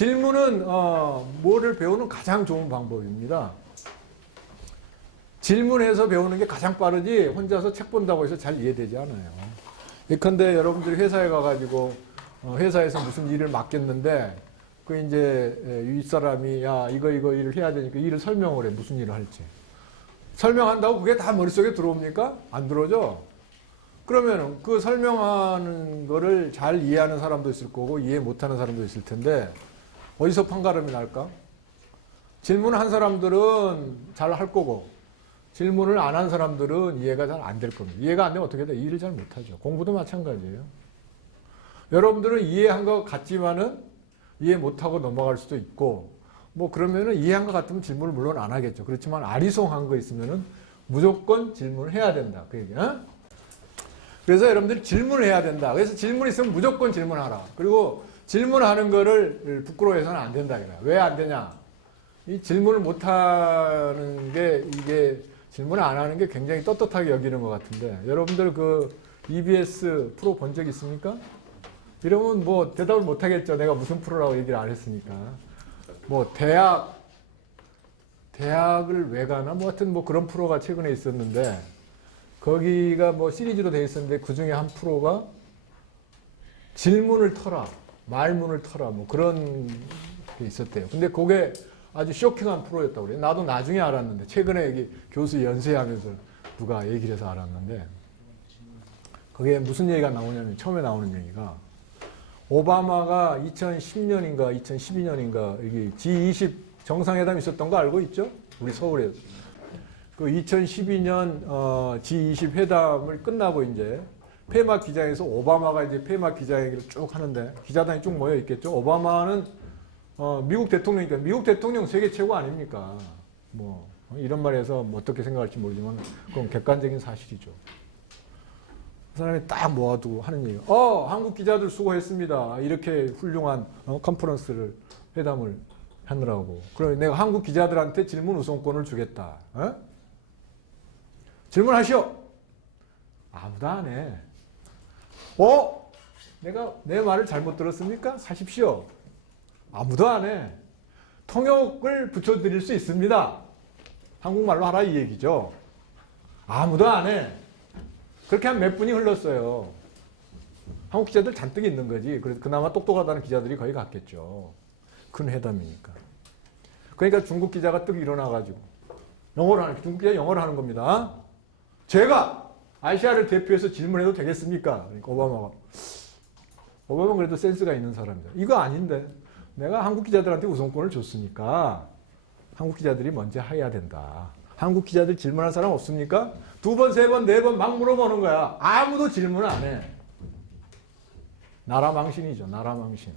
질문은 뭐를 배우는 가장 좋은 방법입니다. 질문해서 배우는 게 가장 빠르지 혼자서 책 본다고 해서 잘 이해되지 않아요. 예컨대 여러분들이 회사에 가가지고 회사에서 무슨 일을 맡겼는데 그 이제 윗사람이 야 이거 일을 해야 되니까 일을 설명을 해. 무슨 일을 할지. 설명한다고 그게 다 머릿속에 들어옵니까? 안 들어오죠? 그러면 그 설명하는 거를 잘 이해하는 사람도 있을 거고 이해 못하는 사람도 있을 텐데 어디서 판가름이 날까? 질문을 한 사람들은 잘 할 거고 질문을 안 한 사람들은 이해가 잘 안 될 겁니다. 이해가 안 되면 어떻게 돼? 일을 잘 못하죠. 공부도 마찬가지예요. 여러분들은 이해한 것 같지만은 이해 못하고 넘어갈 수도 있고 뭐 그러면은 이해한 것 같으면 질문을 물론 안 하겠죠. 그렇지만 아리송한 거 있으면은 무조건 질문을 해야 된다. 그 얘기야. 그래서 여러분들이 질문을 해야 된다. 그래서 질문 있으면 무조건 질문하라. 그리고 질문하는 거를 부끄러워해서는 안 된다. 왜 안 되냐? 이 질문을 못 하는 게 이게 질문을 안 하는 게 굉장히 떳떳하게 여기는 것 같은데 여러분들 그 EBS 프로 본 적 있습니까? 이러면 뭐 대답을 못 하겠죠. 내가 무슨 프로라고 얘기를 안 했으니까. 뭐 대학을 왜 가나? 뭐 하여튼 뭐 그런 프로가 최근에 있었는데 거기가 뭐 시리즈로 돼 있었는데 그 중에 한 프로가 질문을 터라, 말문을 터라 뭐 그런 게 있었대요. 근데 그게 아주 쇼킹한 프로였다고 그래요. 나도 나중에 알았는데 최근에 여기 교수 연세하면서 누가 얘기를 해서 알았는데 그게 무슨 얘기가 나오냐면 처음에 나오는 얘기가 오바마가 2010년인가 2012년인가 여기 G20 정상회담 있었던 거 알고 있죠? 우리 서울에서. 그 2012년 G20 회담을 끝나고 이제 폐막 기자회에서 오바마가 이제 폐막 기자회견을 쭉 하는데 기자단이 쭉 모여 있겠죠. 오바마는 미국 대통령이니까 미국 대통령 세계 최고 아닙니까? 뭐 이런 말에서 뭐 어떻게 생각할지 모르지만 그건 객관적인 사실이죠. 그 사람이 딱 모아두고 하는 얘기가 한국 기자들 수고했습니다. 이렇게 훌륭한 컨퍼런스를 회담을 하느라고. 그러면 내가 한국 기자들한테 질문 우선권을 주겠다. 질문하시오. 아무도 안 해. 내가 내 말을 잘못 들었습니까? 하십시오. 아무도 안 해. 통역을 붙여드릴 수 있습니다. 한국말로 하라 이 얘기죠. 아무도 안 해. 그렇게 한 몇 분이 흘렀어요. 한국 기자들 잔뜩 있는 거지. 그래서 그나마 똑똑하다는 기자들이 거의 갔겠죠. 큰 회담이니까. 그러니까 중국 기자가 떡 일어나가지고 중국 기자 영어를 하는 겁니다. 제가 아시아를 대표해서 질문해도 되겠습니까? 그러니까 오바마는 그래도 센스가 있는 사람이다. 이거 아닌데 내가 한국 기자들한테 우선권을 줬으니까 한국 기자들이 먼저 해야 된다. 한국 기자들 질문할 사람 없습니까? 2번, 3번, 4번 막 물어보는 거야. 아무도 질문 안 해. 나라 망신이죠. 나라 망신.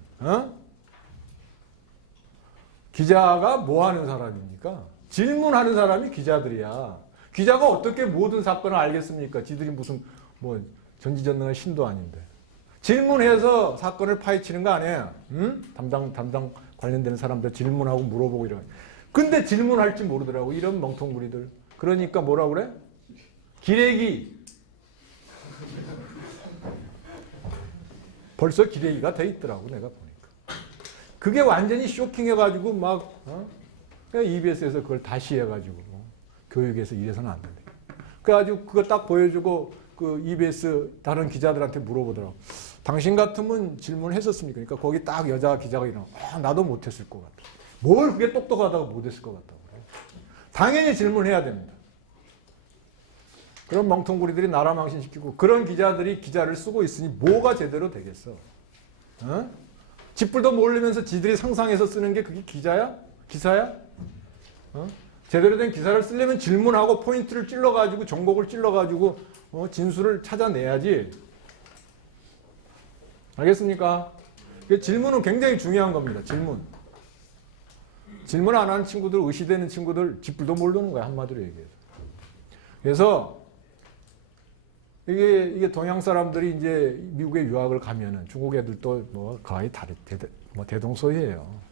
기자가 뭐 하는 사람입니까? 질문하는 사람이 기자들이야. 기자가 어떻게 모든 사건을 알겠습니까? 지들이 무슨 뭐 전지전능한 신도 아닌데. 질문해서 사건을 파헤치는 거 아니에요. 담당 관련되는 사람들 질문하고 물어보고 이런. 근데 질문할지 모르더라고. 이런 멍텅구리들. 그러니까 뭐라고 그래? 기레기. 벌써 기레기가 돼 있더라고 내가 보니까. 그게 완전히 쇼킹해가지고 막 EBS에서 그걸 다시 해가지고 교육에서 이래서는 안 된다. 그래가지고 그거 딱 보여주고 그 EBS 다른 기자들한테 물어보더라고. 당신 같으면 질문했었습니까? 그러니까 거기 딱 여자 기자가 일어나. 나도 못했을 것 같다. 뭘 그게 똑똑하다고 못했을 것 같다고 그래. 당연히 질문해야 됩니다. 그런 멍텅구리들이 나라 망신시키고 그런 기자들이 기자를 쓰고 있으니 뭐가 제대로 되겠어? 짓불도 모르면서 지들이 상상해서 쓰는 게 그게 기자야? 기사야? 제대로 된 기사를 쓰려면 질문하고 포인트를 찔러가지고 정곡을 찔러가지고 진술을 찾아내야지. 알겠습니까? 질문은 굉장히 중요한 겁니다. 질문 안 하는 친구들, 의시되는 친구들 짓불도 모르는 거야. 한마디로 얘기해서. 그래서 이게 동양 사람들이 이제 미국에 유학을 가면은 중국 애들도 뭐 거의 대동소이해요.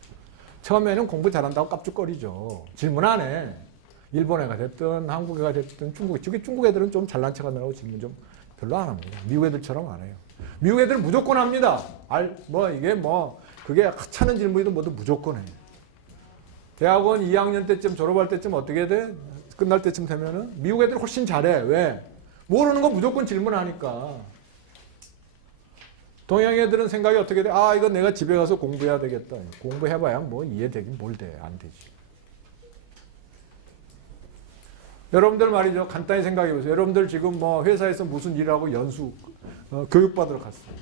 처음에는 공부 잘한다고 깝죽거리죠. 질문 안 해. 일본애가 됐든 한국애가 됐든 중국 애들은 좀 잘난 척하느라고 질문 좀 별로 안 합니다. 미국 애들처럼 안 해요. 미국 애들은 무조건 합니다. 그게 하찮은 질문이도 모두 무조건 해. 대학원 2학년 때쯤 졸업할 때쯤 어떻게 돼? 끝날 때쯤 되면은 미국 애들 훨씬 잘해. 왜? 모르는 거 무조건 질문하니까. 동양 애들은 생각이 어떻게 돼? 아, 이건 내가 집에 가서 공부해야 되겠다. 공부해봐야 뭐 이해되긴 뭘 돼. 안 되지. 여러분들 말이죠. 간단히 생각해 보세요. 여러분들 지금 뭐 회사에서 무슨 일을 하고 연수, 교육받으러 갔어요.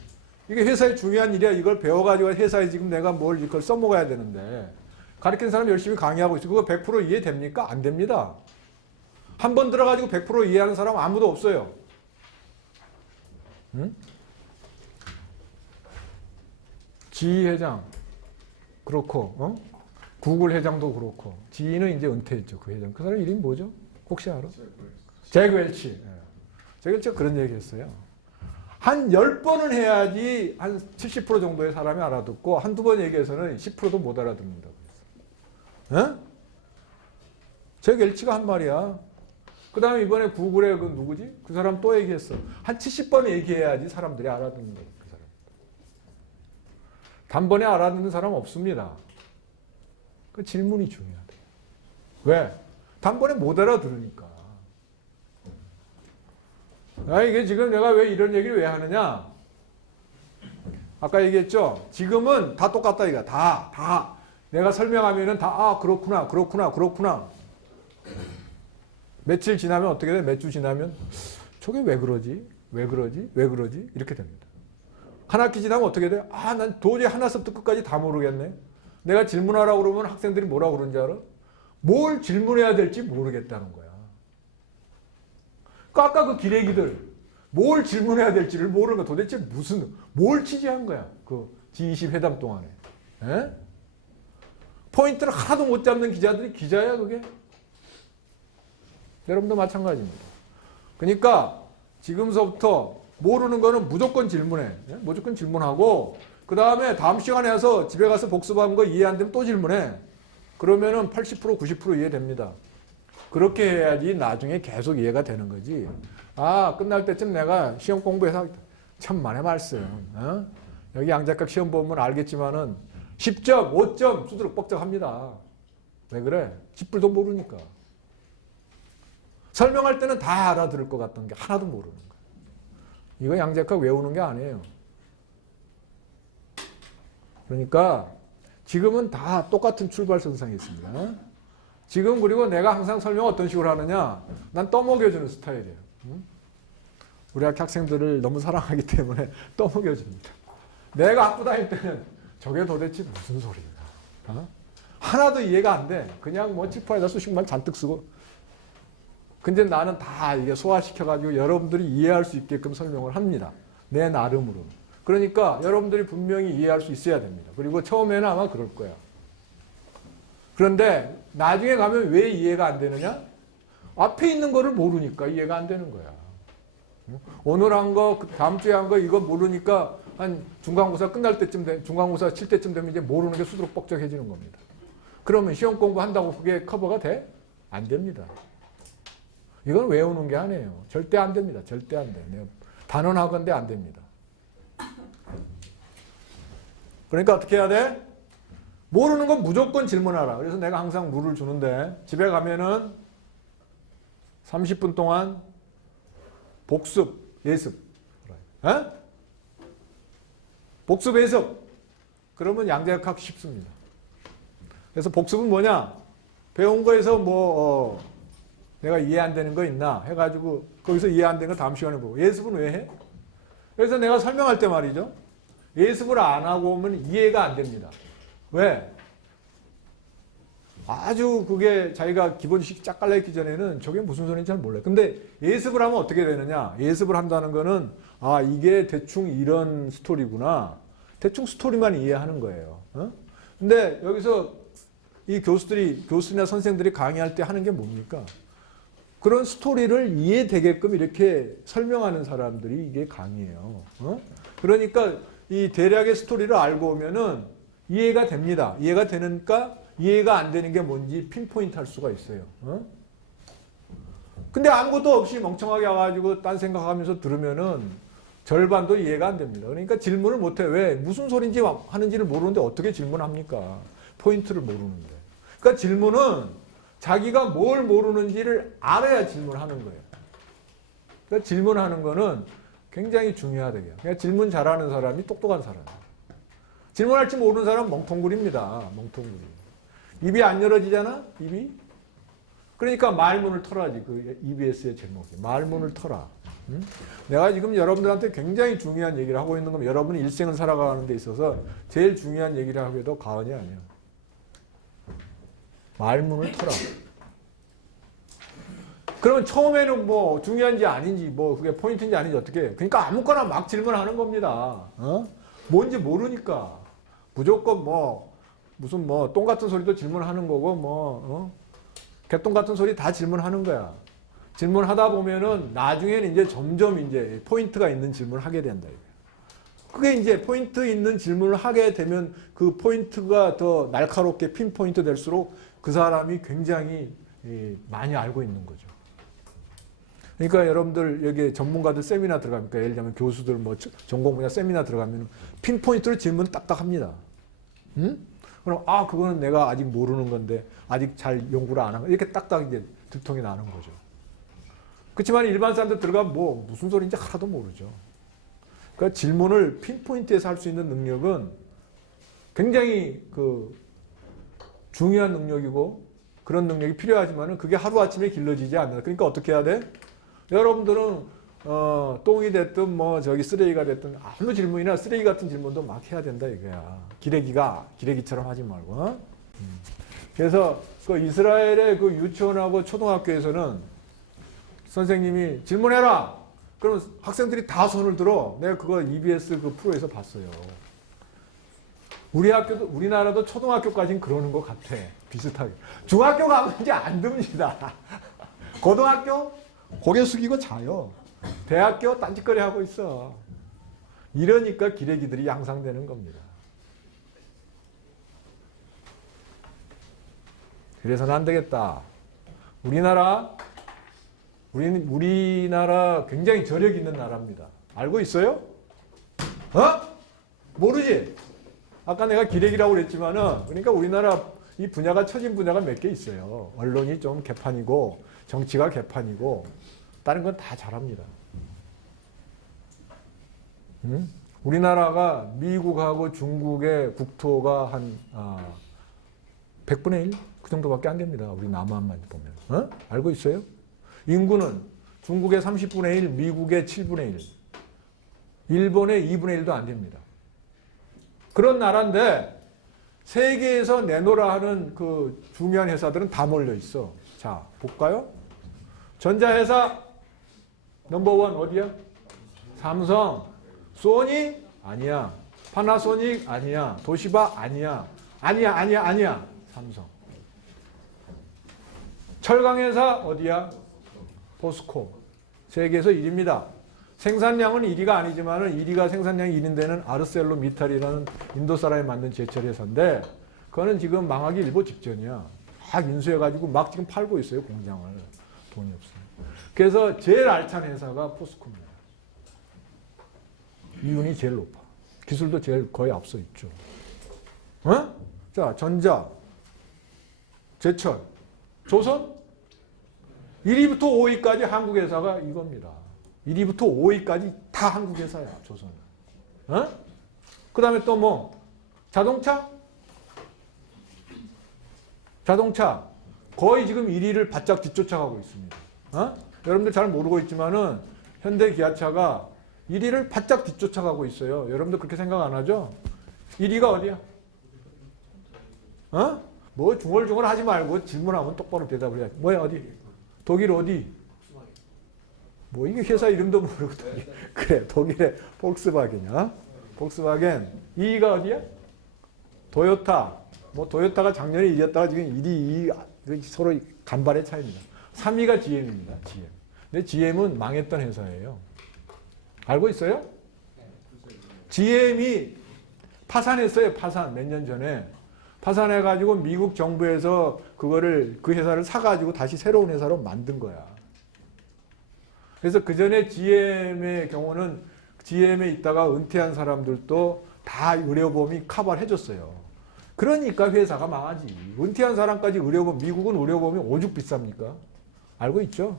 이게 회사에 중요한 일이야. 이걸 배워가지고 회사에 지금 내가 뭘 이걸 써먹어야 되는데 가르치는 사람 열심히 강의하고 있어. 그거 100% 이해됩니까? 안 됩니다. 한 번 들어가지고 100% 이해하는 사람 아무도 없어요. 응? 지희 회장 그렇고 구글 회장도 그렇고 지희는 이제 은퇴했죠. 그 회장. 그 사람 이름이 뭐죠? 혹시 알아? 잭 웰치. 잭 웰치가 그런 얘기 했어요. 한 10번은 해야지 한 70% 정도의 사람이 알아듣고 한두 번 얘기해서는 10%도 못 알아듣는다고 했어요. 잭 웰치가 한 말이야. 그 다음에 이번에 구글의 그 누구지? 그 사람 또 얘기했어. 한 70번 얘기해야지 사람들이 알아듣는다고. 그 사람. 단번에 알아듣는 사람 없습니다. 그 질문이 중요하대. 왜? 단번에 못 알아들으니까. 이게 지금 내가 왜 이런 얘기를 왜 하느냐? 아까 얘기했죠? 지금은 다 똑같다 이거. 다. 내가 설명하면은 다 그렇구나. 며칠 지나면 어떻게 돼? 몇 주 지나면 저게 왜 그러지? 이렇게 됩니다. 한 학기 지나면 어떻게 돼? 난 도저히 하나서부터 끝까지 다 모르겠네. 내가 질문하라고 그러면 학생들이 뭐라고 그러는지 알아? 뭘 질문해야 될지 모르겠다는 거야. 아까 그 기레기들 뭘 질문해야 될지를 모르는 거 도대체 뭘 취재한 거야? 그 G20 회담 동안에. 에? 포인트를 하나도 못 잡는 기자들이 기자야 그게? 여러분도 마찬가지입니다. 그러니까 지금서부터 모르는 거는 무조건 질문해. 무조건 질문하고 그 다음에 다음 시간에 와서 집에 가서 복습한 거 이해 안 되면 또 질문해. 그러면은 80% 90% 이해됩니다. 그렇게 해야지 나중에 계속 이해가 되는 거지. 끝날 때쯤 내가 시험 공부해서 천만의 말씀. 여기 양자각 시험 보면 알겠지만은 10점, 5점 수두룩뻑적합니다. 왜 그래? 쥐뿔도 모르니까. 설명할 때는 다 알아들을 것 같던 게 하나도 모르는 거야. 이거 양자각 외우는 게 아니에요. 그러니까 지금은 다 똑같은 출발선상에 있습니다. 지금 그리고 내가 항상 설명 어떤 식으로 하느냐. 난 떠먹여주는 스타일이에요. 우리 학생들을 너무 사랑하기 때문에 떠먹여줍니다. 내가 학교 다닐 때는 저게 도대체 무슨 소리인가. 하나도 이해가 안 돼. 그냥 뭐 지퍼에다 수식만 잔뜩 쓰고. 근데 나는 다 이게 소화시켜가지고 여러분들이 이해할 수 있게끔 설명을 합니다. 내 나름으로. 그러니까 여러분들이 분명히 이해할 수 있어야 됩니다. 그리고 처음에는 아마 그럴 거야. 그런데 나중에 가면 왜 이해가 안 되느냐? 앞에 있는 거를 모르니까 이해가 안 되는 거야. 오늘 한 거, 다음 주에 한 거 이거 모르니까 한 중간고사 끝날 때쯤 중간고사 칠 때쯤 되면 이제 모르는 게 수두룩 뻑적해지는 겁니다. 그러면 시험 공부한다고 그게 커버가 돼? 안 됩니다. 이건 외우는 게 아니에요. 절대 안 됩니다. 절대 안 돼. 단언하건대 안 됩니다. 그러니까 어떻게 해야 돼? 모르는 건 무조건 질문하라. 그래서 내가 항상 룰을 주는데 집에 가면은 30분 동안 복습, 예습. 복습, 예습. 그러면 양자역학 쉽습니다. 그래서 복습은 뭐냐? 배운 거에서 내가 이해 안 되는 거 있나 해가지고 거기서 이해 안 되는 거 다음 시간에 보고. 예습은 왜 해? 그래서 내가 설명할 때 말이죠. 예습을 안 하고 오면 이해가 안 됩니다. 왜? 아주 그게 자기가 기본식 쫙 깔려있기 전에는 저게 무슨 소리인지 잘 몰라요. 근데 예습을 하면 어떻게 되느냐? 예습을 한다는 거는 이게 대충 이런 스토리구나. 대충 스토리만 이해하는 거예요. 근데 여기서 이 교수나 선생들이 강의할 때 하는 게 뭡니까? 그런 스토리를 이해되게끔 이렇게 설명하는 사람들이 이게 강의예요. 그러니까 이 대략의 스토리를 알고 오면은 이해가 됩니다. 이해가 되니까 이해가 안 되는 게 뭔지 핀포인트 할 수가 있어요. 근데 아무것도 없이 멍청하게 와가지고 딴 생각하면서 들으면은 절반도 이해가 안 됩니다. 그러니까 질문을 못해. 왜? 무슨 소리인지 하는지를 모르는데 어떻게 질문합니까? 포인트를 모르는데. 그러니까 질문은 자기가 뭘 모르는지를 알아야 질문하는 거예요. 그러니까 질문하는 거는 굉장히 중요하대요. 그러니까 질문 잘하는 사람이 똑똑한 사람이에요. 질문할 줄 모르는 사람은 멍텅구리입니다. 멍텅구리. 입이 안 열어지잖아? 입이? 그러니까 말문을 털어야지. 그 EBS의 제목이. 말문을 털어. 응? 내가 지금 여러분들한테 굉장히 중요한 얘기를 하고 있는 건 여러분이 일생을 살아가는 데 있어서 제일 중요한 얘기를 하기도 과언이 아니야. 말문을 털어. 그러면 처음에는 뭐 중요한지 아닌지 뭐 그게 포인트인지 아닌지 어떻게 해요? 그러니까 아무거나 막 질문하는 겁니다. 어? 뭔지 모르니까. 무조건 뭐 무슨 뭐 똥 같은 소리도 질문하는 거고 뭐 개똥 같은 소리 다 질문하는 거야. 질문하다 보면은 나중에는 이제 점점 이제 포인트가 있는 질문을 하게 된다. 그게 이제 포인트 있는 질문을 하게 되면 그 포인트가 더 날카롭게 핀포인트 될수록 그 사람이 굉장히 많이 알고 있는 거죠. 그러니까 여러분들 여기 전문가들 세미나 들어가니까 예를 들면 교수들 뭐 전공 분야 세미나 들어가면 핀포인트로 질문 딱딱 합니다. 응? 그럼 아 그거는 내가 아직 모르는 건데 아직 잘 연구를 안 한 거 이렇게 딱딱 이제 들통이 나는 거죠. 그렇지만 일반 사람들 들어가면 뭐 무슨 소리인지 하나도 모르죠. 그러니까 질문을 핀포인트에서 할 수 있는 능력은 굉장히 그 중요한 능력이고 그런 능력이 필요하지만은 그게 하루아침에 길러지지 않는다. 그러니까 어떻게 해야 돼? 여러분들은 똥이 됐든 뭐 저기 쓰레기가 됐든 아무 질문이나 쓰레기 같은 질문도 막 해야 된다 이거야. 기레기처럼 하지 말고. 그래서 그 이스라엘의 그 유치원하고 초등학교에서는 선생님이 질문해라. 그러면 학생들이 다 손을 들어. 내가 그거 EBS 그 프로에서 봤어요. 우리나라도 초등학교까지는 그러는 것 같아. 비슷하게. 중학교 가면 이제 안 듭니다. 고등학교 고개 숙이고 자요. 대학교 딴짓거리 하고 있어. 이러니까 기레기들이 양상되는 겁니다. 그래서는 안 되겠다. 우리나라 굉장히 저력 있는 나라입니다. 알고 있어요? 모르지? 아까 내가 기레기라고 그랬지만은, 그러니까 우리나라 이 분야가 처진 분야가 몇 개 있어요. 언론이 좀 개판이고, 정치가 개판이고, 다른 건 다 잘합니다. 우리나라가 미국하고 중국의 국토가 한 100분의 1? 그 정도밖에 안 됩니다. 우리 남한만 보면. 알고 있어요? 인구는 중국의 30분의 1, 미국의 7분의 1, 일본의 2분의 1도 안 됩니다. 그런 나라인데 세계에서 내놓으라 하는 그 중요한 회사들은 다 몰려 있어. 자, 볼까요? 전자회사 넘버원 어디야? 삼성. 소니? 아니야. 파나소닉? 아니야. 도시바? 아니야. 아니야. 삼성. 철강회사 어디야? 포스코. 세계에서 1위입니다. 생산량은 1위가 아니지만 1위가 생산량이 1위인데는 아르셀로미탈이라는 인도 사람이 만든 제철 회사인데 그거는 지금 망하기 일보 직전이야. 막 인수해가지고 막 지금 팔고 있어요. 공장을. 돈이 없어요. 그래서 제일 알찬 회사가 포스코입니다. 이윤이 제일 높아. 기술도 제일 거의 앞서 있죠. 자, 전자, 제철, 조선 1위부터 5위까지 한국 회사가 이겁니다. 1위부터 5위까지 다 한국 회사야, 조선은. 그 다음에 또 뭐? 자동차? 거의 지금 1위를 바짝 뒤쫓아가고 있습니다. 여러분들 잘 모르고 있지만은 현대 기아차가 1위를 바짝 뒤쫓아가고 있어요. 여러분들 그렇게 생각 안 하죠? 1위가 어디야? 뭐 중얼중얼 하지 말고 질문하면 똑바로 대답을 해야지. 뭐야, 어디? 독일 어디? 뭐 이게 회사 이름도 모르고 그래, 독일의 폭스바겐이야. 폭스바겐. 2위가 어디야? 도요타. 뭐 도요타가 작년에 이겼다가 지금 1위, 2위 서로 간발의 차이입니다. 3위가 GM입니다. GM. 근데 GM은 망했던 회사예요. 알고 있어요? GM이 파산했어요. 파산. 몇 년 전에. 파산해가지고 미국 정부에서 그 회사를 사가지고 다시 새로운 회사로 만든 거야. 그래서 그 전에 GM의 경우는 GM에 있다가 은퇴한 사람들도 다 의료보험이 커버를 해줬어요. 그러니까 회사가 망하지. 은퇴한 사람까지 의료보험, 미국은 의료보험이 오죽 비쌉니까? 알고 있죠?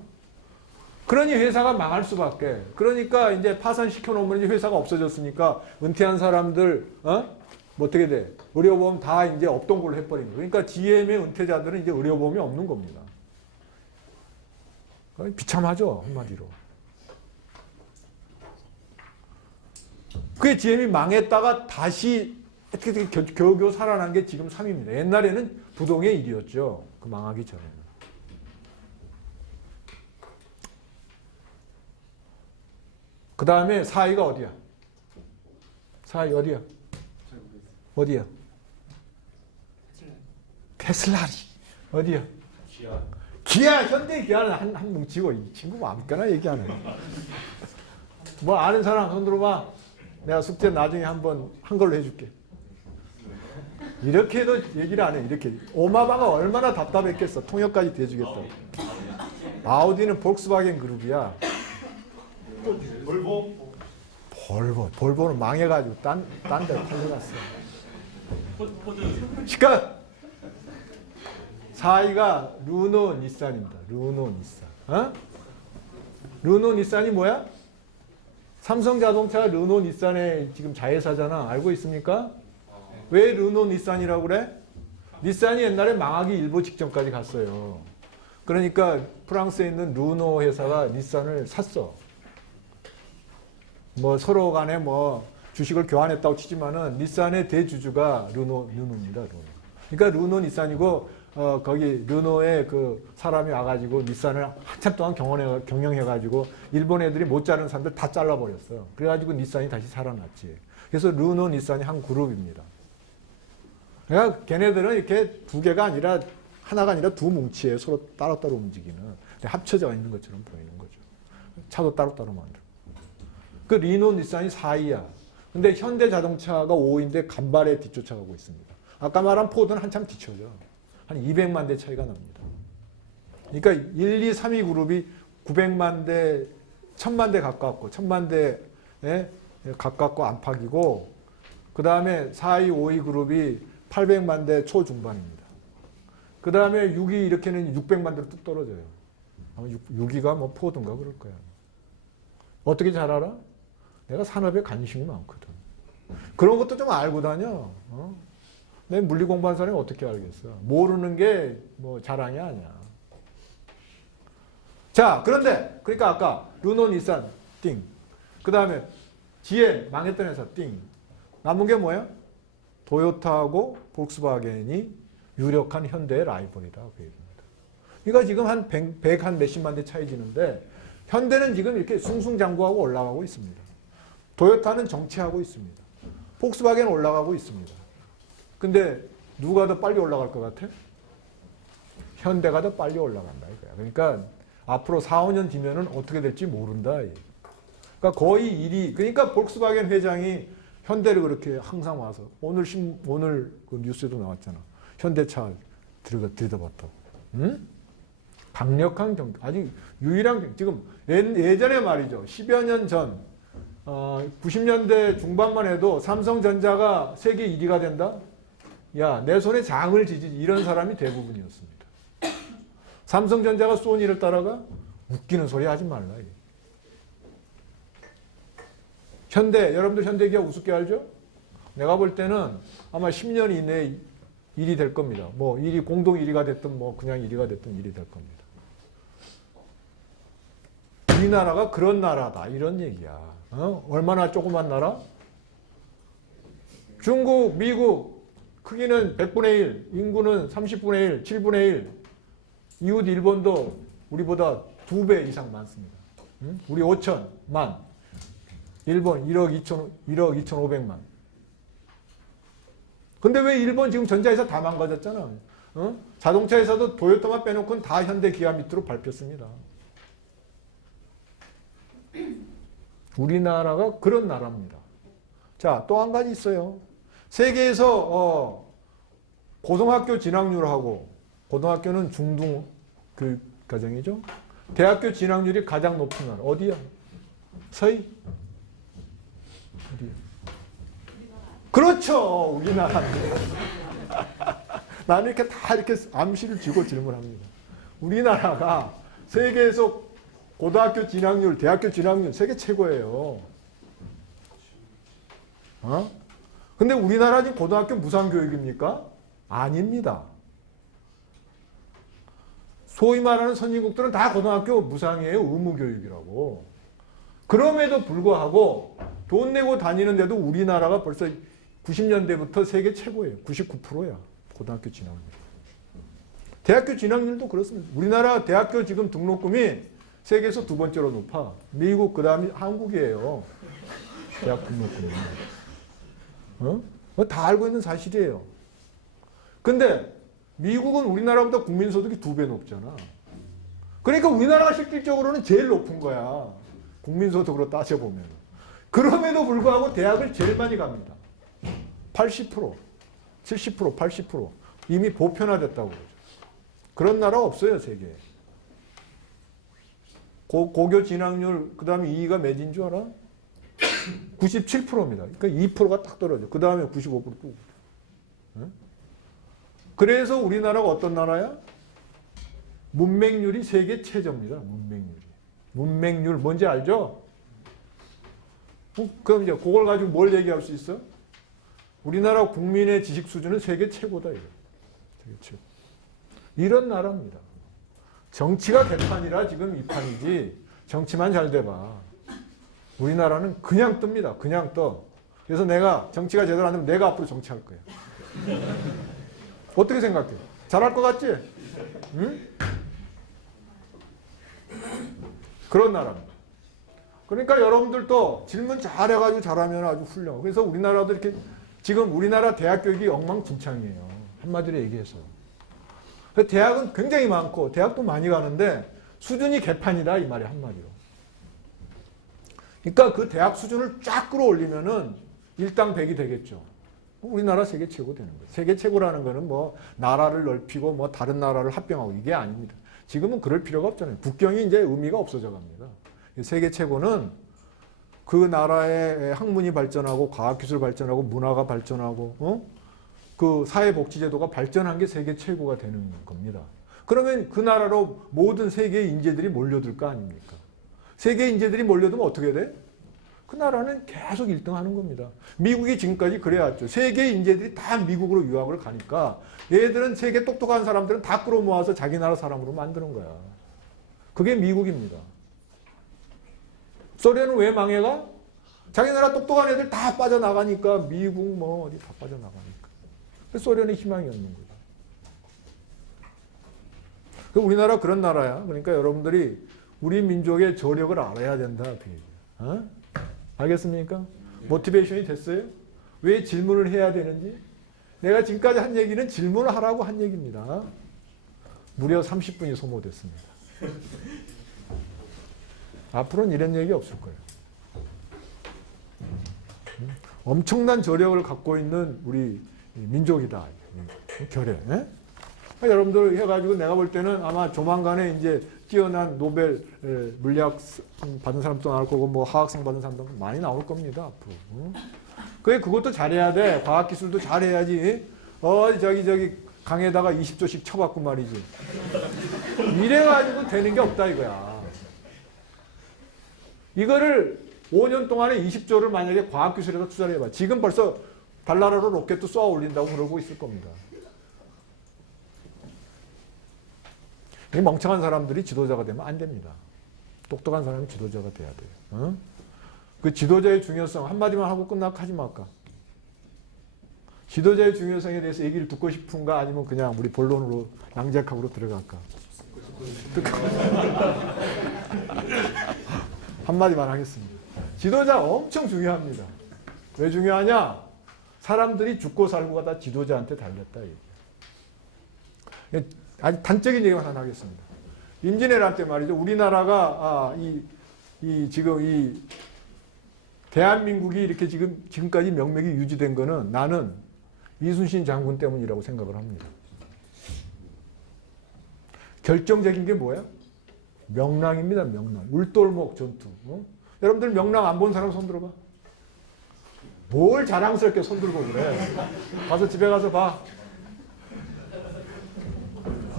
그러니 회사가 망할 수밖에. 그러니까 이제 파산시켜 놓으면 이제 회사가 없어졌으니까 은퇴한 사람들, 뭐 어떻게 돼? 의료보험 다 이제 없던 걸로 해버린 거예요. 그러니까 GM의 은퇴자들은 이제 의료보험이 없는 겁니다. 비참하죠, 한마디로. 그게 GM이 망했다가 다시 어떻게 겨우겨우 살아난 게 지금 3위입니다. 옛날에는 부동의 일이었죠. 그 망하기 전에는. 그 다음에 4위가 어디야? 4위 어디야? 어디야? 테슬라리. 어디야? 기아. 현대 기아는 한 뭉치고 이 친구 뭐 아무거나 얘기하네. 뭐 아는 사람 손 들어봐. 내가 숙제 나중에 한번 한 걸로 해줄게. 이렇게도 얘기를 안 해. 이렇게. 오마바가 얼마나 답답했겠어. 통역까지 대주겠다. 아우디는 볼크스바겐 그룹이야. 볼보는 망해가지고 딴 데 팔려갔어. 그러니까 4위가 르노 닛산입니다. 르노 닛산. 르노 닛산이 뭐야? 삼성자동차가 르노 닛산의 지금 자회사잖아. 알고 있습니까? 왜 르노 닛산이라고 그래? 닛산이 옛날에 망하기 일보 직전까지 갔어요. 그러니까 프랑스에 있는 르노 회사가 닛산을 샀어. 뭐 서로 간에 뭐 주식을 교환했다고 치지만은 닛산의 대주주가 르노입니다. 르노. 그러니까 르노 닛산이고 거기 르노의 그 사람이 와가지고 닛산을 한참 동안 경영해가지고 일본 애들이 못 자르는 사람들 다 잘라버렸어요. 그래가지고 닛산이 다시 살아났지. 그래서 르노 닛산이 한 그룹입니다. 그러니까 걔네들은 이렇게 두 개가 아니라 하나가 아니라 두 뭉치예요. 서로 따로따로 움직이는. 근데 합쳐져 있는 것처럼 보이는 거죠. 차도 따로따로 만들고. 그 르노 닛산이 4위야. 근데 현대자동차가 5위인데 간발에 뒤쫓아가고 있습니다. 아까 말한 포드는 한참 뒤쳐져. 한 200만 대 차이가 납니다. 그러니까 1, 2, 3위 그룹이 900만 대, 1000만 대 가깝고 1000만 대에 가깝고 안팎이고 그 다음에 4위, 5위 그룹이 800만 대 초중반입니다. 그 다음에 6위 이렇게는 600만 대로 뚝 떨어져요. 아마 6위가 뭐 포드인가 그럴 거야. 어떻게 잘 알아? 내가 산업에 관심이 많거든. 그런 것도 좀 알고 다녀. 내 물리 공부한 사람이 어떻게 알겠어. 모르는 게 뭐 자랑이 아니야. 자, 그런데 그러니까 아까 르노 닛산 띵. 그 다음에 GM 망했던 회사 띵. 남은 게 뭐야? 도요타하고 볼크스바겐이 유력한 현대의 라이벌이다. 그 얘기입니다. 그러니까 지금 한 100 한 몇십만 대 차이 지는데 현대는 지금 이렇게 숭숭장구하고 올라가고 있습니다. 도요타는 정체하고 있습니다. 볼크스바겐은 올라가고 있습니다. 근데 누가 더 빨리 올라갈 것 같아? 현대가 더 빨리 올라간다 이거야. 그러니까 앞으로 4, 5년 뒤면은 어떻게 될지 모른다. 그러니까 거의 일이 그러니까 볼크스바겐 회장이 현대를 그렇게 항상 와서 오늘 그 뉴스에도 나왔잖아. 현대차 들여다봤다고. 응? 강력한 경 아직 유일한 지금 예전에 말이죠. 10여 년 전 90년대 중반만 해도 삼성전자가 세계 1위가 된다? 야, 내 손에 장을 지지 이런 사람이 대부분이었습니다. 삼성전자가 소니를 따라가? 웃기는 소리 하지 말라. 현대, 여러분들 현대기업 우습게 알죠? 내가 볼 때는 아마 10년 이내에 1위 될 겁니다. 뭐 1위 공동 1위가 됐든 뭐 그냥 1위가 됐든 1위 될 겁니다. 우리나라가 그런 나라다 이런 얘기야. 얼마나 조그만 나라? 중국, 미국 크기는 100분의 1, 인구는 30분의 1, 7분의 1. 이웃 일본도 우리보다 2배 이상 많습니다. 우리 5천만. 일본 1억 2,500만. 근데 왜 일본 지금 전자회사 다 망가졌잖아. 자동차 회사도 도요타만 빼놓고는 다 현대 기아 밑으로 밟혔습니다. 우리나라가 그런 나라입니다. 자, 또 한 가지 있어요. 세계에서 고등학교 진학률하고 고등학교는 중등 교육 과정이죠. 대학교 진학률이 가장 높은 나라 어디야? 서희. 어디? 그렇죠. 우리나라입니다. 나는 이렇게 다 이렇게 암시를 쥐고 질문합니다. 우리나라가 세계에서 고등학교 진학률, 대학교 진학률 세계 최고예요. 근데 우리나라 지금 고등학교 무상교육입니까? 아닙니다. 소위 말하는 선진국들은 다 고등학교 무상이에요. 의무교육이라고. 그럼에도 불구하고 돈 내고 다니는데도 우리나라가 벌써 90년대부터 세계 최고예요. 99%야. 고등학교 진학률. 대학교 진학률도 그렇습니다. 우리나라 대학교 지금 등록금이 세계에서 두 번째로 높아. 미국 그다음이 한국이에요. 대학 등록금이. 다 알고 있는 사실이에요. 근데 미국은 우리나라보다 국민소득이 2배 높잖아. 그러니까 우리나라가 실질적으로는 제일 높은 거야. 국민소득으로 따져보면. 그럼에도 불구하고 대학을 제일 많이 갑니다. 80%, 70%, 80% 이미 보편화됐다고 그러죠. 그런 나라 없어요, 세계에. 고교 진학률 그 다음에 2위가 몇인 줄 알아? 97%입니다. 그러니까 2%가 딱 떨어져. 그 다음에 95% 또. 그래서 우리나라가 어떤 나라야? 문맹률이 세계 최저입니다. 문맹률이. 문맹률 뭔지 알죠? 그럼 이제 그걸 가지고 뭘 얘기할 수 있어? 우리나라 국민의 지식 수준은 세계 최고다. 이거. 세계 최고. 이런 나라입니다. 정치가 개판이라 지금 이 판이지 정치만 잘 돼봐. 우리나라는 그냥 뜹니다. 그냥 떠. 그래서 내가 정치가 제대로 안 되면 내가 앞으로 정치할 거야. 어떻게 생각해? 잘할 것 같지? 응? 그런 나라입니다. 그러니까 여러분들도 질문 잘해가지고 잘하면 아주 훌륭하고. 그래서 우리나라도 이렇게 지금 우리나라 대학 교육이 엉망진창이에요. 한마디로 얘기해서. 대학은 굉장히 많고 대학도 많이 가는데 수준이 개판이다 이 말이 한마디로. 그러니까 그 대학 수준을 쫙 끌어올리면은 일당백이 되겠죠. 우리나라 세계 최고 되는 거예요. 세계 최고라는 거는 뭐 나라를 넓히고 뭐 다른 나라를 합병하고 이게 아닙니다. 지금은 그럴 필요가 없잖아요. 국경이 이제 의미가 없어져 갑니다. 세계 최고는 그 나라의 학문이 발전하고 과학기술 발전하고 문화가 발전하고 그 사회복지제도가 발전한 게 세계 최고가 되는 겁니다. 그러면 그 나라로 모든 세계의 인재들이 몰려들 거 아닙니까? 세계 인재들이 몰려들면 어떻게 돼? 그 나라는 계속 1등 하는 겁니다. 미국이 지금까지 그래왔죠. 세계 인재들이 다 미국으로 유학을 가니까 얘들은 세계 똑똑한 사람들은 다 끌어모아서 자기 나라 사람으로 만드는 거야. 그게 미국입니다. 소련은 왜 망해가? 자기 나라 똑똑한 애들 다 빠져나가니까 미국 뭐 어디 다 빠져나가니까. 소련의 희망이 없는 거죠. 우리나라 그런 나라야. 그러니까 여러분들이 우리 민족의 저력을 알아야 된다. 그 얘기야. 알겠습니까? 모티베이션이 됐어요? 왜 질문을 해야 되는지? 내가 지금까지 한 얘기는 질문을 하라고 한 얘기입니다. 무려 30분이 소모됐습니다. 앞으로는 이런 얘기 없을 거예요. 엄청난 저력을 갖고 있는 우리 민족이다. 결에. 여러분들 해가지고 내가 볼 때는 아마 조만간에 이제 뛰어난 노벨 물리학 받은 사람도 나올 거고 뭐 화학상 받은 사람도 많이 나올 겁니다. 앞으로. 그것도 잘해야 돼. 과학기술도 잘해야지. 저기 강에다가 20조씩 쳐갖고 말이지. 이래가지고 되는 게 없다 이거야. 이거를 5년 동안에 20조를 만약에 과학기술에다 투자를 해봐. 지금 벌써 달나라로 로켓도 쏘아 올린다고 그러고 있을 겁니다. 이 멍청한 사람들이 지도자가 되면 안 됩니다. 똑똑한 사람이 지도자가 돼야 돼요. 그 지도자의 중요성 한마디만 하고 끝나고 하지 말까? 지도자의 중요성에 대해서 얘기를 듣고 싶은가 아니면 그냥 우리 본론으로 낭작학으로 들어갈까? 한마디만 하겠습니다. 지도자 엄청 중요합니다. 왜 중요하냐? 사람들이 죽고 살고가 다 지도자한테 달렸다. 아주 단적인 얘기만 하나 하겠습니다. 임진왜란 때 말이죠. 우리나라가 지금 이 대한민국이 이렇게 지금까지 명맥이 유지된 거는 나는 이순신 장군 때문이라고 생각을 합니다. 결정적인 게 뭐야? 명랑입니다. 명랑. 울돌목 전투. 여러분들 명랑 안 본 사람 손 들어봐. 뭘 자랑스럽게 손들고 그래. 가서 집에 가서 봐.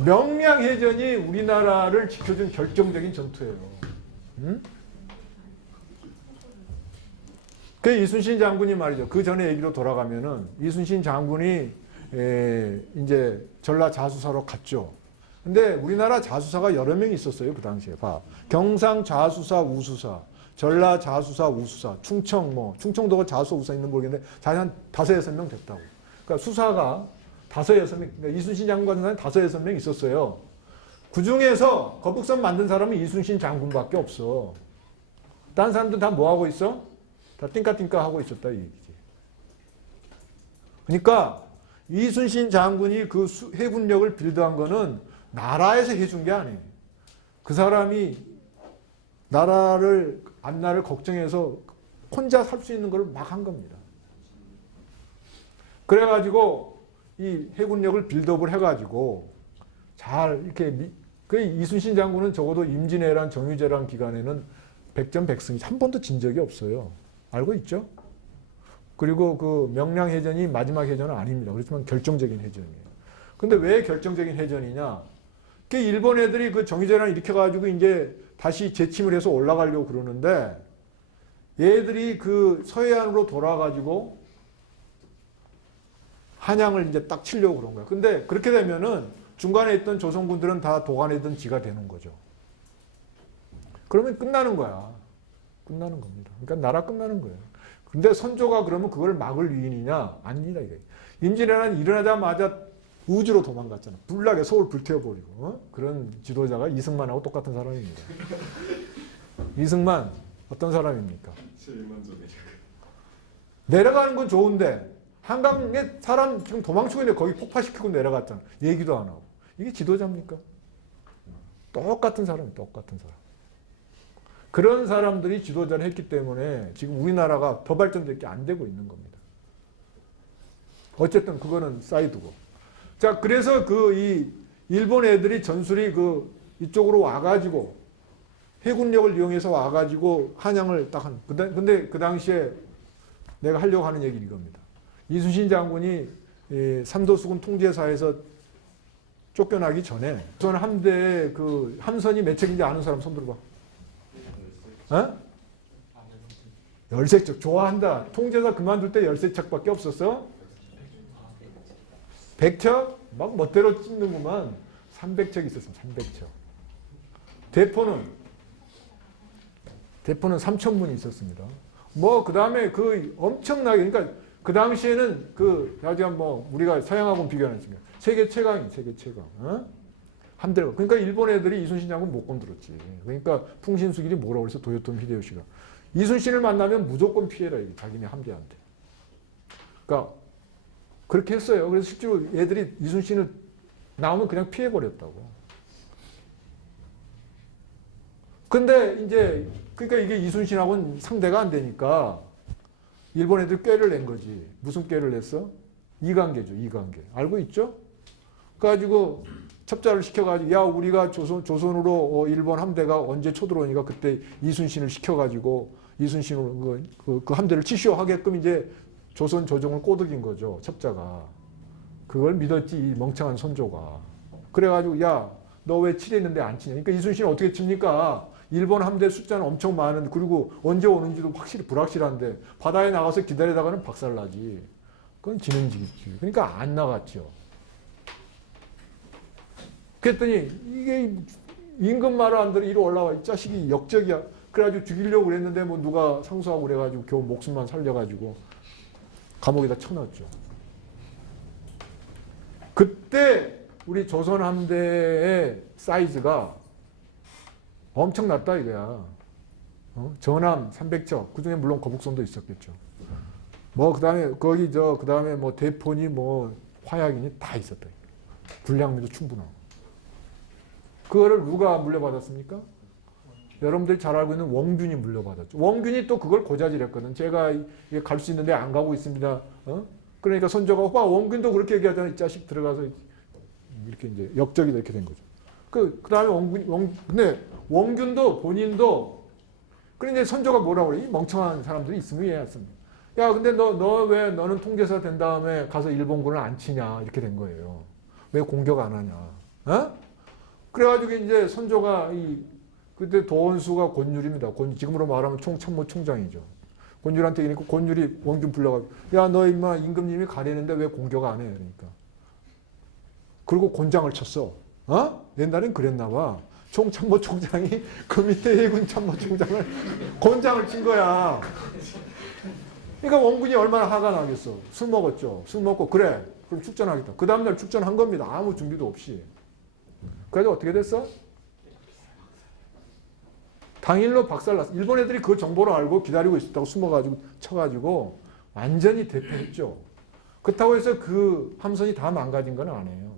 명량해전이 우리나라를 지켜준 결정적인 전투예요. 응? 그 이순신 장군이 말이죠. 그 전에 얘기로 돌아가면은 이순신 장군이 이제 전라 자수사로 갔죠. 근데 우리나라 자수사가 여러 명이 있었어요. 그 당시에. 봐. 경상 자수사, 우수사, 전라 자수사, 우수사, 충청 충청도가 자수사, 우수사 있는 모르겠는데 한 5-6명 됐다고. 그러니까 수사가 5-6명, 그러니까 이순신 장군 같은 사람이 5-6명 있었어요. 그 중에서 거북선 만든 사람은 이순신 장군밖에 없어. 다른 사람들 다 뭐 하고 있어? 다 띵까띵까 하고 있었다 이 얘기지. 그러니까 이순신 장군이 그 해군력을 빌드한 거는 나라에서 해준 게 아니에요. 그 사람이 앞날을 걱정해서 혼자 살 수 있는 걸 막 한 겁니다. 그래가지고 이 해군력을 빌드업을 해가지고 잘 이렇게 그 이순신 장군은 적어도 임진왜란, 정유재란 기간에는 백전백승이 한 번도 진 적이 없어요. 알고 있죠? 그리고 그 명량해전이 마지막 해전은 아닙니다. 그렇지만 결정적인 해전이에요. 근데 왜 결정적인 해전이냐? 그 일본 애들이 그 정유재란을 일으켜가지고 이제 다시 재침을 해서 올라가려고 그러는데 얘들이 그 서해안으로 돌아가지고 한양을 이제 딱 치려고 그런 거야. 근데 그렇게 되면은 중간에 있던 조선군들은 다 도간에든 지가 되는 거죠. 그러면 끝나는 거야. 끝나는 겁니다. 그러니까 나라 끝나는 거예요. 근데 선조가 그러면 그걸 막을 위인이냐? 아닙니다. 이게. 임진왜란이 일어나자마자 우주로 도망갔잖아. 불나게 서울 불태워버리고. 그런 지도자가 이승만하고 똑같은 사람입니다. 이승만 어떤 사람입니까? 내려가는 건 좋은데 한강에 사람 지금 도망치고 있는데 거기 폭파시키고 내려갔잖아. 얘기도 안 하고. 이게 지도자입니까? 똑같은 사람이 똑같은 사람. 그런 사람들이 지도자를 했기 때문에 지금 우리나라가 더 발전될 게 안 되고 있는 겁니다. 어쨌든 그거는 사이드고. 자, 그래서 이 일본 애들이 전술이 이쪽으로 와가지고 해군력을 이용해서 와가지고 한양을 딱 근데 그 당시에 내가 하려고 하는 얘기 이겁니다. 이순신 장군이 삼도수군 통제사에서 쫓겨나기 전에 전 함대의 그 함선이 몇 척인지 아는 사람 손 들어봐. 어? 13척. 좋아한다. 통제사 그만둘 때 13척밖에 없었어? 100척? 막 멋대로 찍는구만. 300척 있었어. 300척. 대포는 3,000문이 있었습니다. 그 다음에 엄청나게, 그러니까 그 당시에는 우리가 서양하고는 비교는 했습니다. 세계 최강이 세계 최강. 어? 함대가. 그러니까 일본 애들이 이순신 장군 못 건드렸지. 그러니까 풍신수길이 뭐라고 그래서 도요토미 히데요시가 이순신을 만나면 무조건 피해라. 이게 자기네 함대한테. 그러니까 그렇게 했어요. 그래서 실제로 애들이 이순신을 나오면 그냥 피해버렸다고. 근데 이제 그러니까 이게 이순신하고는 상대가 안 되니까 일본 애들 꾀를 낸 거지. 무슨 꾀를 냈어? 이관계죠. 이관계. 알고 있죠? 그래가지고 첩자를 시켜가지고 야 우리가 조선으로 일본 함대가 언제 쳐들어오니까 그때 이순신을 시켜가지고 이순신으로 그 함대를 치시오 하게끔 이제 조선 조정을 꼬드긴 거죠. 첩자가. 그걸 믿었지 이 멍청한 선조가. 그래가지고 야 너 왜 칠했는데 안 치냐. 그러니까 이순신은 어떻게 칩니까? 일본 함대 숫자는 엄청 많은 그리고 언제 오는지도 확실히 불확실한데 바다에 나가서 기다리다가는 박살나지. 그건 지는 지겠지. 그러니까 안 나갔죠. 그랬더니 이게 임금 말을 안 들어 이리 올라와. 이 자식이 역적이야. 그래가지고 죽이려고 그랬는데 누가 상수하고 그래가지고 겨우 목숨만 살려가지고 감옥에다 쳐넣었죠. 그때 우리 조선 함대의 사이즈가 엄청났다 이거야. 전함 300척. 그중에 물론 거북선도 있었겠죠. 그 다음에 대포니 화약이니 다 있었다. 군량미도 충분하고. 그거를 누가 물려받았습니까? 여러분들이 잘 알고 있는 원균이 물려받았죠. 원균이 또 그걸 고자질했거든. 제가 갈 수 있는데 안 가고 있습니다. 그러니까 선조가 원균도 그렇게 얘기하잖아. 이 자식 들어가서 이렇게 이제 역적이 이렇게 된 거죠. 그 다음에 근데 원균도 본인도 그런데 선조가 뭐라고 그래? 이 멍청한 사람들이 있으면 야, 근데 너 왜 너는 통제사 된 다음에 가서 일본군을 안 치냐? 이렇게 된 거예요. 왜 공격 안 하냐? 어? 그래가지고 이제 선조가 그때 도원수가 권율입니다. 지금으로 말하면 총참모총장이죠. 권율한테 이러니까 권율이 원균 불러가지고 야, 너 임마 임금님이 가려는데 왜 공격 안 해? 그러니까. 그리고 곤장을 쳤어. 어? 옛날엔 그랬나 봐. 총참모총장이 그 밑에 해군 참모총장을 곤장을 친 거야. 그러니까 원군이 얼마나 화가 나겠어. 술 먹었죠. 술 먹고 그래. 그럼 축전하겠다. 그 다음날 축전한 겁니다. 아무 준비도 없이. 그래서 어떻게 됐어? 당일로 박살났어. 일본 애들이 그 정보를 알고 기다리고 있었다고 숨어가지고 쳐가지고 완전히 대패했죠. 그렇다고 해서 그 함선이 다 망가진 건 아니에요.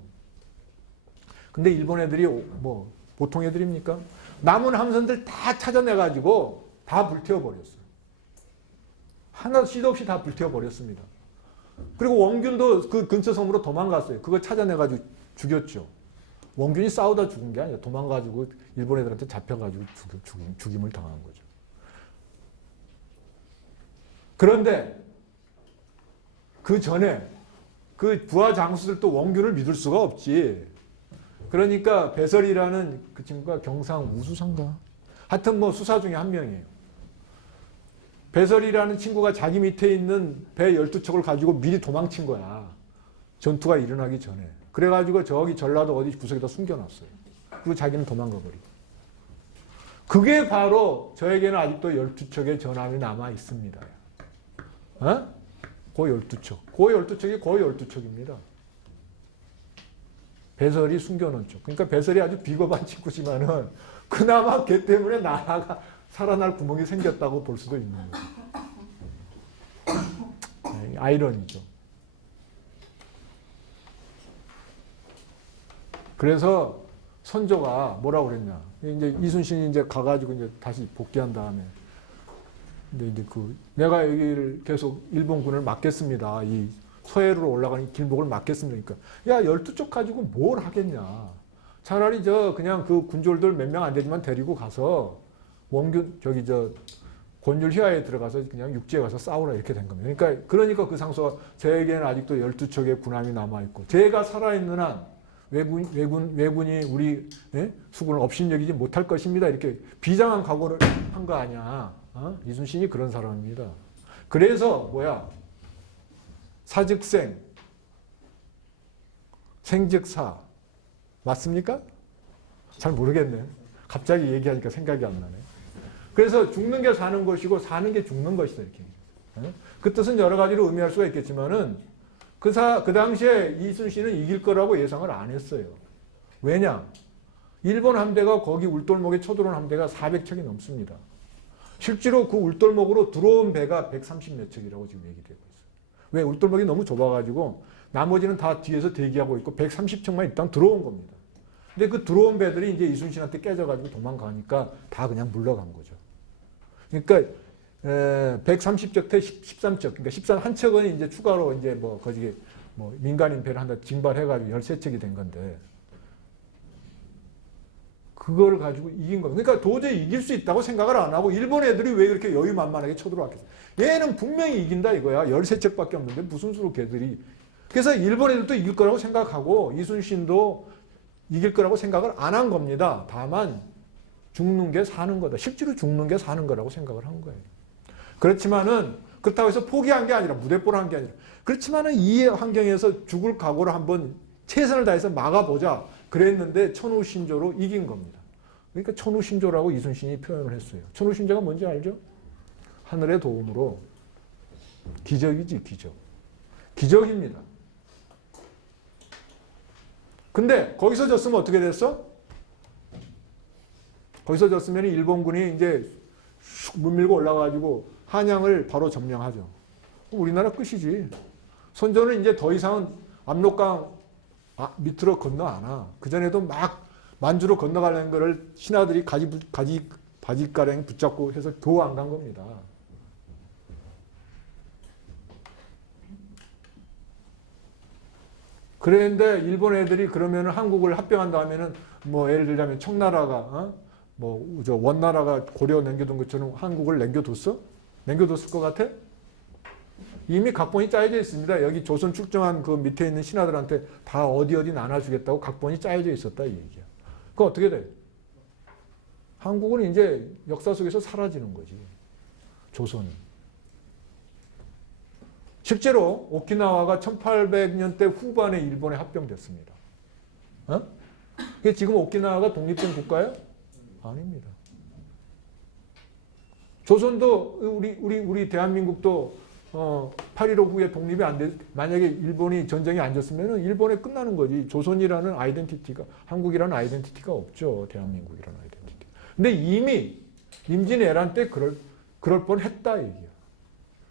근데 일본 애들이 뭐 보통 애들입니까? 남은 함선들 다 찾아내가지고 다 불태워버렸어요. 하나 시도 없이 다 불태워버렸습니다. 그리고 원균도 그 근처 섬으로 도망갔어요. 그거 찾아내가지고 죽였죠. 원균이 싸우다 죽은 게 아니라 도망가지고 일본 애들한테 잡혀가지고 죽임을 당한 거죠. 그런데 그 전에 그 부하 장수들도 원균을 믿을 수가 없지. 그러니까 배설이라는 그 친구가 경상 우수상가? 하여튼 뭐 수사 중에 한 명이에요. 배설이라는 친구가 자기 밑에 있는 배 12척을 가지고 미리 도망친 거야. 전투가 일어나기 전에. 그래가지고 저기 전라도 어디 구석에다 숨겨놨어요. 그리고 자기는 도망가 버리고. 그게 바로 저에게는 아직도 12척의 전함이 남아 있습니다. 어? 그 12척. 그 12척이 거의 12척입니다. 배설이 숨겨놓은 쪽. 그러니까 배설이 아주 비겁한 친구지만은 그나마 걔 때문에 나라가 살아날 구멍이 생겼다고 볼 수도 있는 거죠. 아이러니죠. 그래서 선조가 뭐라고 그랬냐. 이제 이순신이 이제 가가지고 이제 다시 복귀한 다음에. 근데 이제 내가 여기를 계속 일본군을 막겠습니다. 이 서해로 올라가는 길목을 막겠습니다. 그러니까, 야, 12쪽 가지고 뭘 하겠냐. 차라리 그냥 그 군졸들 몇 명 안 되지만 데리고 가서 원균, 권율 휘하에 들어가서 그냥 육지에 가서 싸우라 이렇게 된 겁니다. 그러니까 그 상소가 저에게는 아직도 12척의 군함이 남아있고, 제가 살아있는 한 왜군이 우리 수군을 업신여기지 못할 것입니다. 이렇게 비장한 각오를 한 거 아니야. 어? 이순신이 그런 사람입니다. 그래서 사즉생, 생즉사 맞습니까? 잘 모르겠네. 갑자기 얘기하니까 생각이 안 나네. 그래서 죽는 게 사는 것이고 사는 게 죽는 것이다 이렇게. 그 뜻은 여러 가지로 의미할 수가 있겠지만은 그 당시에 이순신은 이길 거라고 예상을 안 했어요. 왜냐? 일본 함대가 거기 울돌목에 쳐들어온 함대가 400척이 넘습니다. 실제로 그 울돌목으로 들어온 배가 130몇 척이라고 지금 얘기되고 있어요. 왜? 울돌목이 너무 좁아가지고 나머지는 다 뒤에서 대기하고 있고 130척만 일단 들어온 겁니다. 근데 그 들어온 배들이 이제 이순신한테 깨져가지고 도망가니까 다 그냥 물러간 거죠. 그러니까 130척 대 13척, 그러니까 13척은 이제 추가로 이제 거기에 민간인 배를 하나 징발해가지고 13척이 된 건데, 그걸 가지고 이긴 거예요. 그러니까 도저히 이길 수 있다고 생각을 안 하고 일본 애들이 왜 그렇게 여유만만하게 쳐들어왔겠어요. 얘는 분명히 이긴다 이거야. 13척밖에 없는데 무슨 수로 걔들이. 그래서 일본 애들도 이길 거라고 생각하고 이순신도 이길 거라고 생각을 안 한 겁니다. 다만 죽는 게 사는 거다. 실제로 죽는 게 사는 거라고 생각을 한 거예요. 그렇지만은 그렇다고 해서 포기한 게 아니라 무대뽀를 한 게 아니라, 그렇지만은 이 환경에서 죽을 각오를 한번 최선을 다해서 막아보자 그랬는데 천우신조로 이긴 겁니다. 그러니까 천우신조라고 이순신이 표현을 했어요. 천우신조가 뭔지 알죠? 하늘의 도움으로. 기적이지, 기적. 기적입니다. 근데 거기서 졌으면 어떻게 됐어? 거기서 졌으면 일본군이 이제 슉 물밀고 올라가지고 한양을 바로 점령하죠. 우리나라 끝이지. 선조는 이제 더 이상은 압록강 밑으로 건너 안 와. 그전에도 막 만주로 건너가려는 거를 신하들이 바지가랑이 붙잡고 해서 겨우 안 간 겁니다. 그런데 일본 애들이 그러면 한국을 합병한 다음에는 예를 들자면 청나라가 원나라가 고려 남겨둔 것처럼 한국을 남겨뒀어? 남겨뒀을 것 같아? 이미 각본이 짜여져 있습니다. 여기 조선 출정한 그 밑에 있는 신하들한테 다 어디 나눠주겠다고 각본이 짜여져 있었다 이 얘기야. 그거 어떻게 돼? 한국은 이제 역사 속에서 사라지는 거지. 조선은. 실제로 오키나와가 1800년대 후반에 일본에 합병됐습니다. 지금 오키나와가 독립된 국가예요? 아닙니다. 조선도 우리 대한민국도 8.15 후에 독립이 안 돼. 만약에 일본이 전쟁이 안 졌으면 일본에 끝나는 거지. 조선이라는 아이덴티티가 한국이라는 아이덴티티가 없죠. 대한민국이라는 아이덴티티. 근데 이미 임진왜란 때 그럴 뻔했다 얘기야.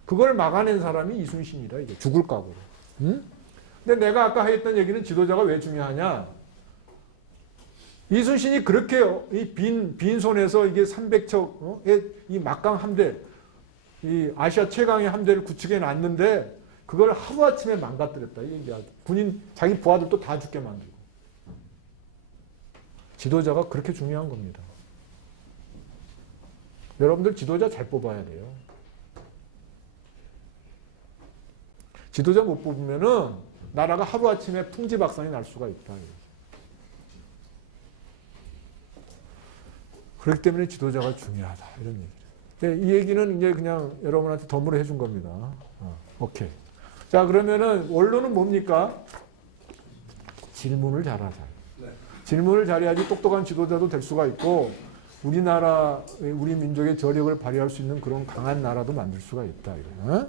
그걸 막아낸 사람이 이순신이다 이게 죽을 각오로. 응? 근데 내가 아까 했던 얘기는 지도자가 왜 중요하냐? 이순신이 그렇게 이 빈 손에서 이게 300척의 이 막강 함대, 이 아시아 최강의 함대를 구축해 놨는데 그걸 하루아침에 망가뜨렸다. 이게 군인 자기 부하들도 다 죽게 만들고. 지도자가 그렇게 중요한 겁니다. 여러분들 지도자 잘 뽑아야 돼요. 지도자 못 뽑으면은 나라가 하루아침에 풍지박산이 날 수가 있다. 그렇기 때문에 지도자가 중요하다. 이런 얘기죠. 이 얘기는 이제 그냥 여러분한테 덤으로 해준 겁니다. 오케이. 자, 그러면은 원론은 뭡니까? 질문을 잘하자. 네. 질문을 잘해야지 똑똑한 지도자도 될 수가 있고, 우리 민족의 저력을 발휘할 수 있는 그런 강한 나라도 만들 수가 있다. 이거.